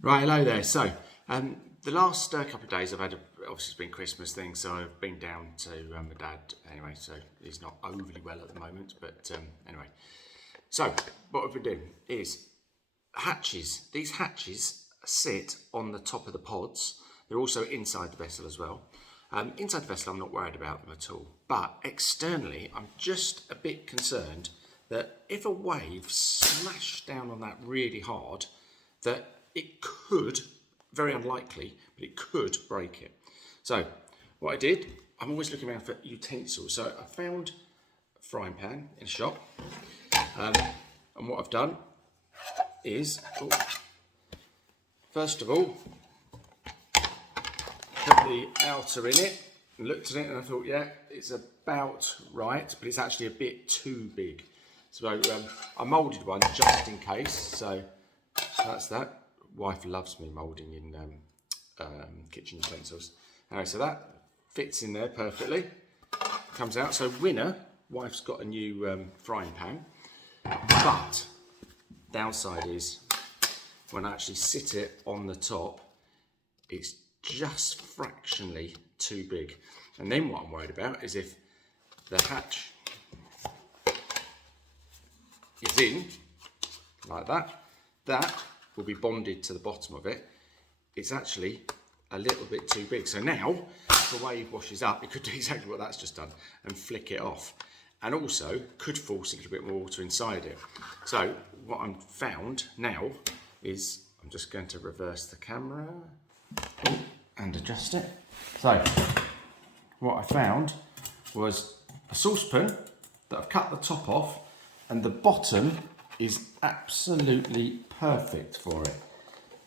Right, hello there. So, the last couple of days I've had, obviously it's been Christmas thing, so I've been down to my dad anyway, so he's not overly well at the moment, but anyway. So, what I've been doing is hatches. These hatches sit on the top of the pods. They're also inside the vessel as well. Inside the vessel, I'm not worried about them at all, but externally, I'm just a bit concerned that if a wave smashed down on that really hard, that it could, very unlikely, but it could break it. So what I did, I'm always looking around for utensils. So I found a frying pan in a shop. And what I've done is, first of all, put the outer in it and looked at it and I thought, yeah, it's about right, but it's actually a bit too big. So I moulded one just in case. So that's that. Wife loves me moulding in kitchen utensils. Anyway, so that fits in there perfectly. Comes out. So winner, wife's got a new frying pan. But downside is when I actually sit it on the top, it's just fractionally too big. And then what I'm worried about is if the hatch is in like that, that will be bonded to the bottom of it. It's actually a little bit too big. So now, if the wave washes up, it could do exactly what that's just done and flick it off. And also could force a little bit more water inside it. So what I've found now is, I'm just going to reverse the camera and adjust it. So what I found was a saucepan that I've cut the top off, and the bottom is absolutely perfect for it.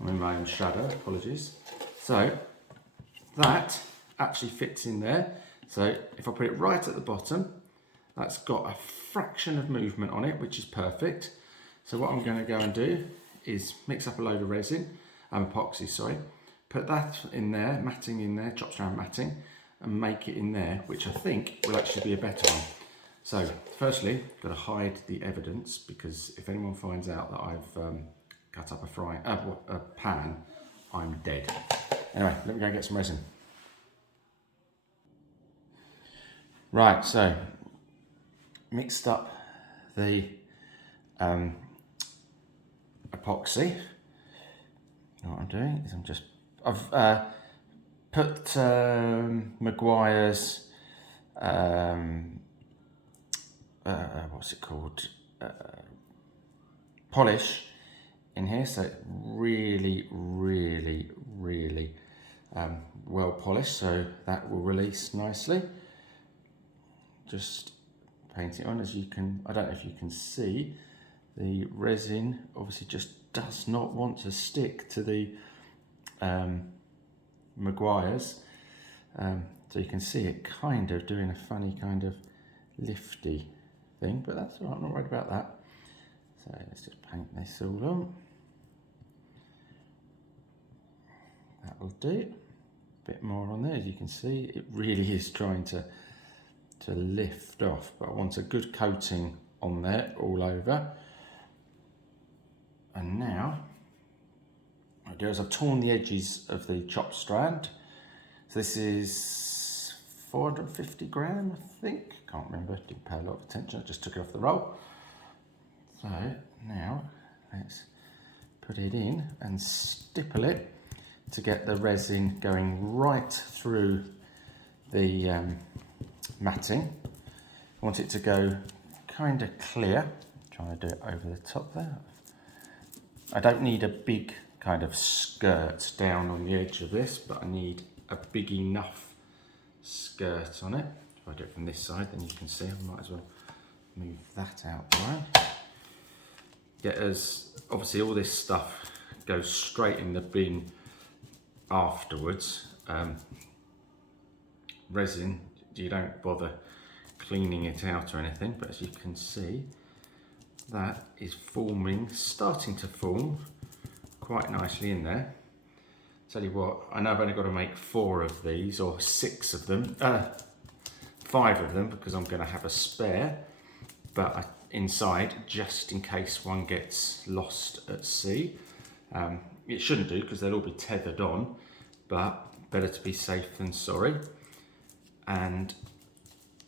I'm in my own shadow, apologies. So that actually fits in there. So if I put it right at the bottom, that's got a fraction of movement on it, which is perfect. So what I'm going to go and do is mix up a load of resin, epoxy, sorry, put that in there, matting in there, chopped around matting, and make it in there, which I think will actually be a better one. So firstly, got to hide the evidence, because if anyone finds out that I've cut up a pan, I'm dead. Anyway, let me go and get some resin. Right, so mixed up the epoxy. What I'm doing is I've put Maguire's what's it called, polish in here, so really well polished, so that will release nicely. Just paint it on. As you can, I don't know if you can see, the resin obviously just does not want to stick to the Maguire's, so you can see it kind of doing a funny kind of lifty thing, but that's all right, I'm not worried about that. So let's just paint this all on. That will do. A bit more on there. As you can see, it really is trying to lift off, but I want a good coating on there all over. And now what I do is I've torn the edges of the chopped strand. So this is 450 gram, I think. Can't remember, didn't pay a lot of attention, I just took it off the roll. So now let's put it in and stipple it to get the resin going right through the matting. I want it to go kind of clear. I'm trying to do it over the top there. I don't need a big kind of skirt down on the edge of this, but I need a big enough skirt on it. If I do it from this side, then you can see, I might as well move that out the way. Get as, obviously all this stuff goes straight in the bin afterwards. Resin, you don't bother cleaning it out or anything, but as you can see, that is forming, starting to form quite nicely in there. Tell you what, I know I've only got to make 4 of these, or 6 of them, 5 of them, because I'm going to have a spare, but inside, just in case one gets lost at sea. it shouldn't do because they'll all be tethered on, but better to be safe than sorry. And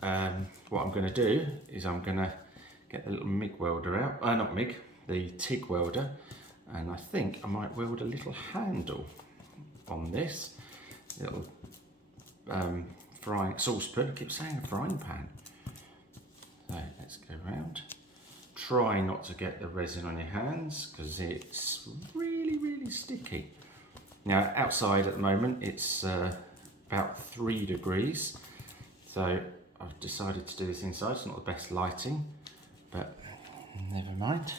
what I'm going to do is I'm going to get the little MIG welder out, not MIG, the TIG welder, and I think I might weld a little handle on this little frying saucepan. I keep saying a frying pan. So let's go round. Try not to get the resin on your hands because it's really sticky. Now outside at the moment it's about 3 degrees, so I've decided to do this inside. It's not the best lighting, but never mind.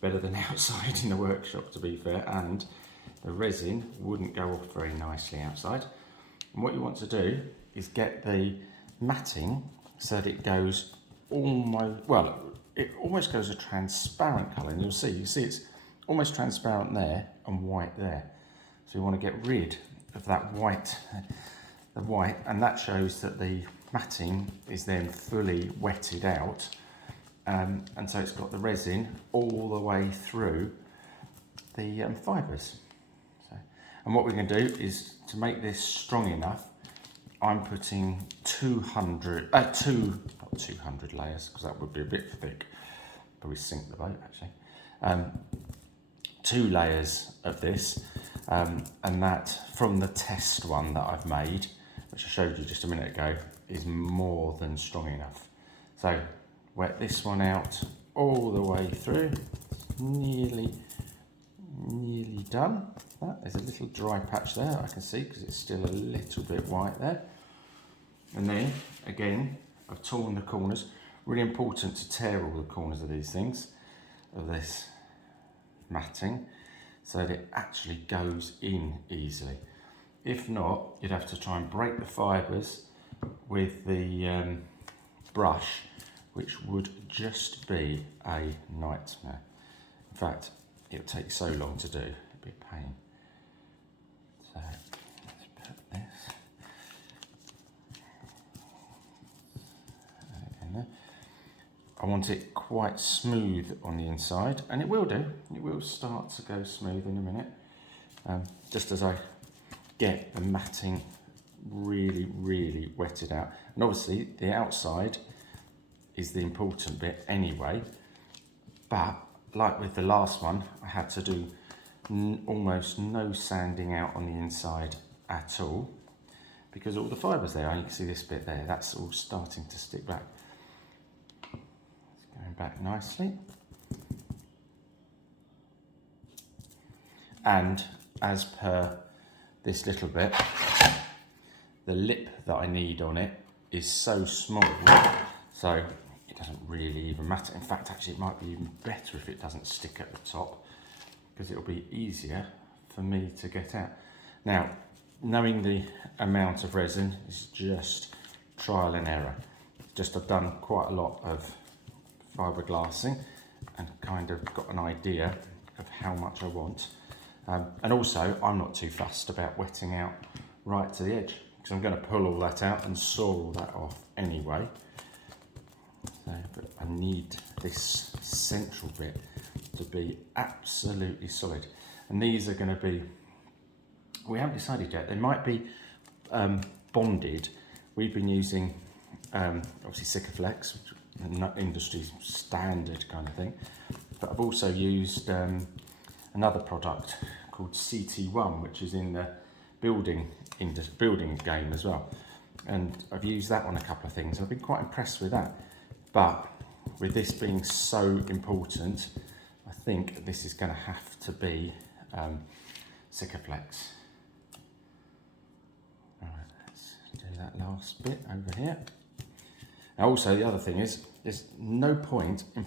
Better than outside in the workshop, to be fair, and the resin wouldn't go off very nicely outside. And what you want to do is get the matting so that it goes almost, well, it almost goes a transparent colour, and you see it's almost transparent there and white there. So you want to get rid of that white, the white, and that shows that the matting is then fully wetted out, and so it's got the resin all the way through the fibres. So, and what we're going to do is, to make this strong enough, I'm putting 200 layers, because that would be a bit thick, probably sink the boat actually. 2 layers of this, and that from the test one that I've made, which I showed you just a minute ago, is more than strong enough. So wet this one out all the way through. It's nearly done. There's a little dry patch there that I can see because it's still a little bit white there. And then again, I've torn the corners. Really important to tear all the corners of these things, of this matting, so that it actually goes in easily. If not, you'd have to try and break the fibres with the brush, which would just be a nightmare. In fact, it'll take so long to do, it'd be a pain. So let's put this in there. I want it quite smooth on the inside, and it will do. It will start to go smooth in a minute, just as I get the matting really wetted out. And obviously the outside is the important bit anyway, but like with the last one, I had to do almost no sanding out on the inside at all, because all the fibres there, and you can see this bit there, that's all starting to stick back. It's going back nicely. And as per this little bit, the lip that I need on it is so small, so it doesn't really even matter. In fact, actually it might be even better if it doesn't stick at the top, because it'll be easier for me to get out. Now, knowing the amount of resin is just trial and error. Just I've done quite a lot of fiberglassing and kind of got an idea of how much I want. And also, I'm not too fussed about wetting out right to the edge, because I'm going to pull all that out and saw all that off anyway. So, but I need this central bit to be absolutely solid. And these are going to be, we haven't decided yet, they might be bonded. We've been using obviously Sikaflex, which is industry standard kind of thing, but I've also used another product called CT1, which is in the building game as well, and I've used that on a couple of things. I've been quite impressed with that, but with this being so important, I think this is going to have to be Sikaflex. All right, let's do that last bit over here. Now also the other thing is, there's no point in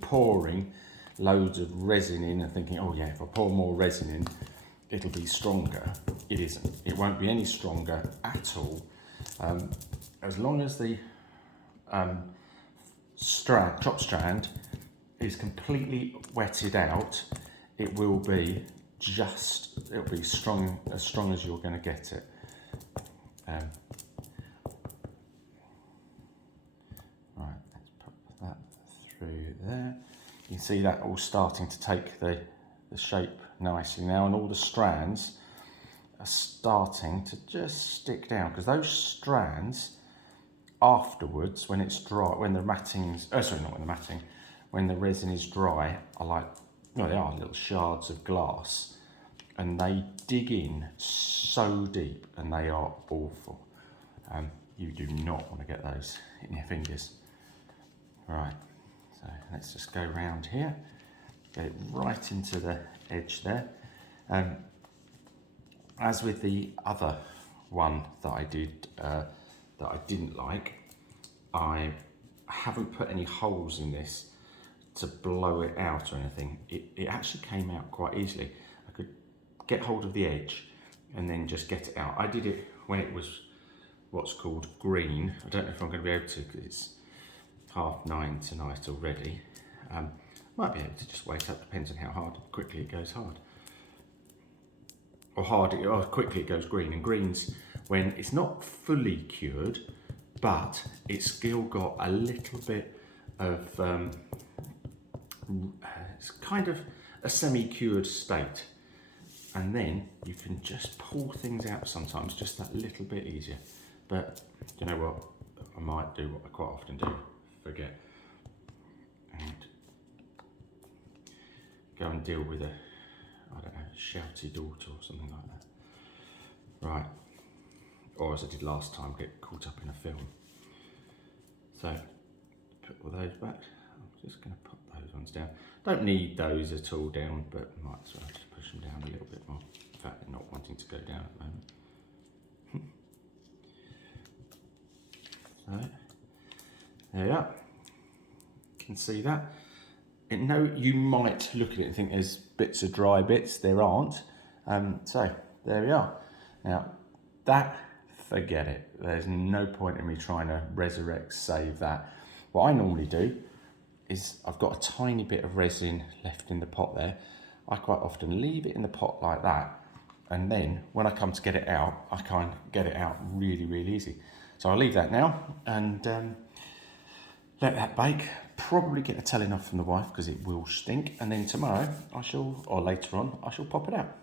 pouring loads of resin in and thinking, oh yeah, if I pour more resin in, it'll be stronger. It isn't. It won't be any stronger at all. As long as the top strand is completely wetted out, it will be it'll be strong, as strong as you're going to get it. Right, let's put that through there. You can see that all starting to take the shape nicely now, and all the strands are starting to just stick down, because those strands afterwards, when it's dry, when the matting's, sorry, not when the matting, when the resin is dry, are like, no, they are little shards of glass, and they dig in so deep, and they are awful. You do not want to get those in your fingers. Right, so let's just go around here, get it right into the edge there. As with the other one that I did, that I didn't like, I haven't put any holes in this to blow it out or anything. It actually came out quite easily. I could get hold of the edge and then just get it out. I did it when it was what's called green. I don't know if I'm going to be able to, because it's 9:30 tonight already. Might be able to just wait up, depends on how quickly it goes hard. Or quickly it goes green. And greens, when it's not fully cured, but it's still got a little bit of, it's kind of a semi-cured state. And then you can just pull things out sometimes, just that little bit easier. But you know what, I might do what I quite often do, forget. And go and deal with a, I don't know, shouty daughter or something like that. Right, or as I did last time, get caught up in a film. So, put all those back. I'm just going to put those ones down. Don't need those at all down, but might as well just push them down a little bit more. In fact, they're not wanting to go down at the moment. So, there you are. You can see that. And no, you might look at it and think there's bits of dry bits. There aren't. So, there we are. Now, that, forget it. There's no point in me trying to resurrect, save that. What I normally do is I've got a tiny bit of resin left in the pot there. I quite often leave it in the pot like that, and then when I come to get it out, I can get it out really, really easy. So I'll leave that now and let that bake. Probably get a telling off from the wife because it will stink, and then tomorrow I shall, or later on, I shall pop it out.